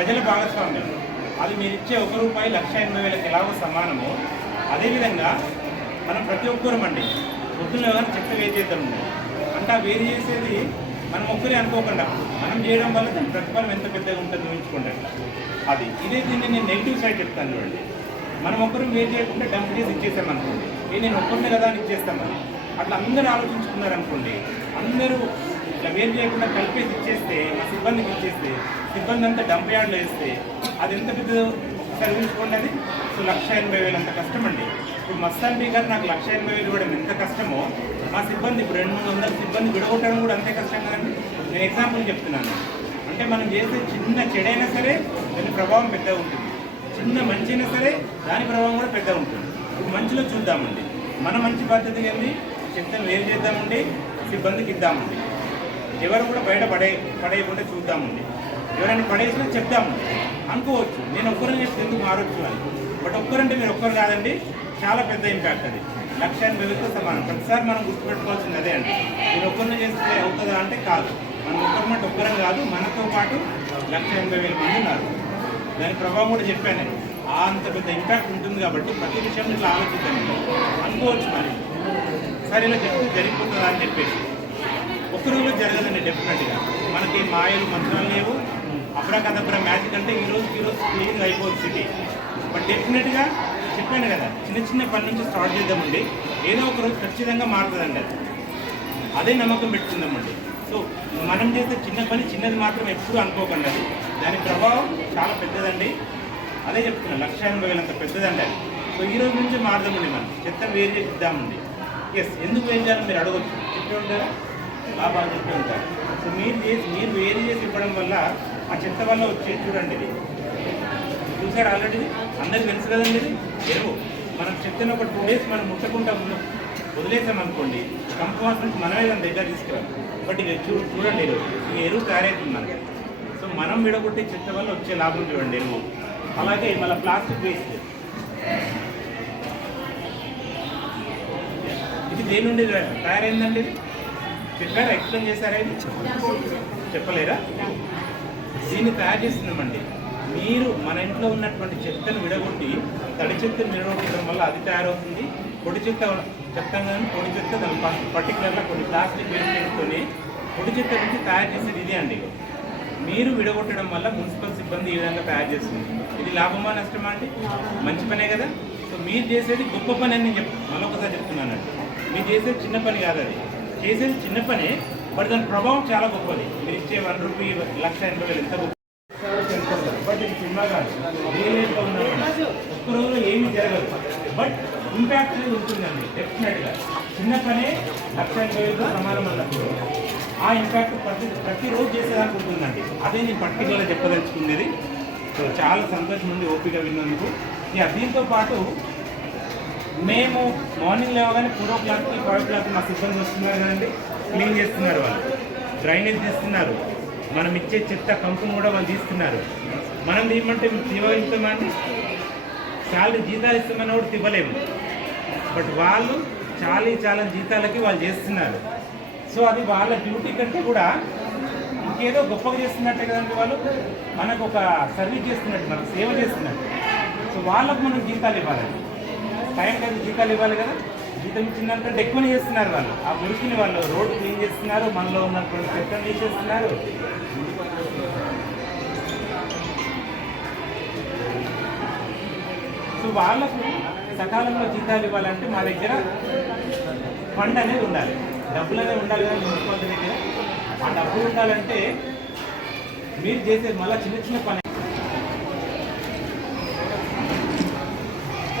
ప్రజల భాగస్వామ్యం. అది మీరు ఇచ్చే ఒక రూపాయి లక్ష ఎనభై వేలకు ఎలాగో సమానమో అదేవిధంగా మనం ప్రతి ఒక్కరం అండి పొద్దున్న కానీ చెత్త వేరు చేద్దాం అంటే ఆ వేరు చేసేది మనం ఒక్కరే అనుకోకుండా మనం చేయడం వల్ల దాని ప్రతిఫలం ఎంత పెద్దగా ఉంటుందో ఊహించుకోండి. అది ఇదే దీన్ని నేను నెగిటివ్ సైడ్ చెప్తాను చూడండి. మనం ఒక్కరం వేరు చేయకుండా డంప్ చేసి ఇచ్చేసాం అనుకోండి. నేను ఒక్కరిని కదా అని ఇచ్చేస్తామని అట్లా అందరూ ఆలోచించుకున్నారు అనుకోండి అందరూ ఇట్లా వేరు చేయకుండా కలిపేసి ఇచ్చేస్తే మా సిబ్బందికి ఇచ్చేస్తే సిబ్బంది అంతా డంప్ యార్డ్లో వేస్తే అది ఎంత పెద్ద ఒకసారి ఊహించుకోండి అది? సో లక్ష ఎనభై వేలు అంత కష్టం అండి ఇప్పుడు మస్తాన్ గారు నాకు లక్ష ఎనభై వేలు ఇవ్వడం ఎంత కష్టమో మా సిబ్బంది ఇప్పుడు రెండు మూడు వందల సిబ్బంది విడగొట్టడం కూడా అంతే కష్టం కదండి? నేను ఎగ్జాంపుల్ చెప్తున్నాను. అంటే మనం చేసే చిన్న చెడైనా సరే దాని ప్రభావం పెద్దగా ఉంటుంది. చిన్న మంచి అయినా సరే దాని ప్రభావం కూడా పెద్దగా ఉంటుంది. ఇప్పుడు మంచిలో చూద్దామండి. మన మంచి పద్ధతి ఏంది? చెత్తను వేరు చేద్దామండి సిబ్బందికి ఇద్దామండి. ఎవరు కూడా బయట పడే పడేయకుండా చూద్దామండి ఎవరైనా పడేసినా చెప్తాము అనుకోవచ్చు. నేను ఒక్కరిని చెప్తే ఎందుకు మారొచ్చు అని. బట్ ఒక్కరంటే మీరు ఒక్కరు కాదండి చాలా పెద్ద ఇంపాక్ట్ అది. లక్ష ఎనభై వేలతో సమానం. ప్రతిసారి మనం గుర్తుపెట్టుకోవాల్సింది అదే అండి. మీరు ఒక్కరిని చేస్తే అవుతుందా అంటే కాదు. మనం ఒక్కరిమంటే ఒక్కరం కాదు మనతో పాటు లక్ష ఎనభై వేల మంది ఉన్నారు. దాని ప్రభావం కూడా చెప్పాను నేను. ఆ అంత పెద్ద ఇంపాక్ట్ ఉంటుంది కాబట్టి ప్రతి విషయం ఇట్లా ఆలోచిద్దాం. అనుకోవచ్చు మరి. సరే ఇలా చెప్తే జరిగిపోతుందా అని చెప్పేసి. ఒక్కరోజు జరగదండి డెఫినెట్గా మనకి మాయలు మంత్రాలు లేవు. అబ్రాకదబ్రా మ్యాజిక్ అంటే ఈరోజు ఈరోజు క్లీన్ రోజు అయిపోతుంది సిటీ బట్ డెఫినెట్గా చెప్పాను కదా చిన్న చిన్న పని నుంచి స్టార్ట్ చేద్దామండి. ఏదో ఒక రోజు ఖచ్చితంగా మారుతుందండి అది. అదే నమ్మకం పెట్టుకుందామండి. సో మనం చేసే చిన్న పని చిన్నది మాత్రం ఎప్పుడూ అనుకోకండి అది. దాని ప్రభావం చాలా పెద్దదండి. అదే చెప్తున్నాను లక్ష ఎనభై వేలంత పెద్దదండి అది. సో ఈ రోజు నుంచి మారుదామండి మనం. చెత్త వేరు చేసి ఇద్దామండి ఎస్ ఎందుకు వేరు చేయాలని మీరు అడగచ్చు. చెప్పి ఉంటారా? లాభాలు చెప్పి ఉంటారు సో మీరు చేసి మీరు వేరు చేసి ఇవ్వడం వల్ల ఆ చెత్త వల్ల వచ్చే చూడండి ఇది. చూసాడు ఆల్రెడీ అందరికి తెలుసు కదండి ఇది? ఎరువు మనం చెత్తను ఒక టూ డేస్ మనం ముట్టకుండా ఉన్నాం వదిలేసాం అనుకోండి కంపోస్ట్ మనమే దాని దగ్గర తీసుకురాం. బట్ ఇది చూ చూడండి ఎరువు ఈ ఎరువు తయారవుతుంది మనకి. సో మనం విడగొట్టే చెత్త వల్ల వచ్చే లాభం చూడండి ఎరువు. అలాగే మళ్ళీ ప్లాస్టిక్ వేస్ట్. ఇది దేని నుండి తయారైందండి ఇది? చెప్పారా? ఎక్స్ప్లెయిన్ చేశారా ఇది? చెప్పలేరా? దీన్ని తయారు చేస్తున్నామండి. మీరు మన ఇంట్లో ఉన్నటువంటి చెత్తను విడగొట్టి తడి చెత్తను విడగొట్టడం వల్ల అది తయారవుతుంది. పొడి చెత్త చెత్తంగా పొడి చెత్త దాని పర్టికులర్గా కొన్ని ప్లాస్టిక్ వేస్ట్ పొడి చెత్త నుంచి తయారు చేసేది ఇదే అండి. మీరు విడగొట్టడం వల్ల మున్సిపల్ సిబ్బంది ఈ విధంగా తయారు చేస్తుంది. ఇది లాభమా నష్టమా అండి? మంచి పనే కదా. సో మీరు చేసేది గొప్ప పని అని నేను చెప్ మరొకసారి చెప్తున్నానండి. మీరు చేసేది చిన్న పని కాదు అది. చేసేది చిన్న పనే బట్ దాని ప్రభావం చాలా గొప్పది. మీరు ఇచ్చే వన్ రూపీ లక్ష ఎనభై వేలు ఎంత బట్ ఇది సినిమా కాదు. రియల్ ఉన్నామండి ఒక్క రోజులో ఏమీ జరగదు. బట్ ఇంపాక్ట్ అనేది ఉంటుందండి డెఫినెట్గా చిన్న పనే లక్ష ఎనభై వేలతో సమానం అన్నప్పుడు ఆ ఇంపాక్ట్ ప్రతి ప్రతిరోజు చేసేదానికి ఉంటుందండి. అదే నేను పర్టికులర్గా చెప్పదలుచుకునేది సో చాలా సంతోషం ఉంది ఓపిక విన్నందుకు. ఇక దీంతో పాటు మేము మార్నింగ్ లేవగానే ఫోర్ ఓ క్లాక్కి ఫైవ్ క్లాక్ మా సిబ్బంది వస్తున్నారు కదండి. క్లీన్ చేస్తున్నారు వాళ్ళు. డ్రైనేజ్ తీస్తున్నారు. మనం ఇచ్చే చెత్త కంపును కూడా వాళ్ళు తీస్తున్నారు. మనం తీయమంటే తీయగలుగుతామా అండి శాలరీ జీతాలు ఇస్తామని కూడా ఇవ్వలేము బట్ వాళ్ళు చాలీ చాలా జీతాలకి వాళ్ళు చేస్తున్నారు. సో అది వాళ్ళ డ్యూటీ కంటే కూడా ఇంకేదో గొప్పగా చేస్తున్నట్టే కదండి వాళ్ళు. మనకు ఒక సర్వీస్ చేస్తున్నట్టు మనకు సేవ చేస్తున్నట్టు. సో వాళ్ళకు మనం జీతాలు ఇవ్వాలండి. టైం టైం జీతాలు ఇవ్వాలి కదా? జీతం ఇచ్చిందంటే దానికంటే ఎక్కువనే చేస్తున్నారు వాళ్ళు. ఆ మురికిని వాళ్ళు రోడ్డు క్లీన్ చేస్తున్నారు మనలో ఉన్నటువంటి చెత్తను తీసేస్తున్నారు. సో వాళ్ళకు సకాలంలో జీతాలు ఇవ్వాలంటే మా దగ్గర ఫండ్ అనేది ఉండాలి. డబ్బులు అనేది ఉండాలి కదా మున్సిపాలిటీ దగ్గర? ఆ డబ్బులు ఉండాలంటే మీరు చేసే మళ్ళీ చిన్న చిన్న పని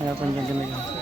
Ada panjang-panjang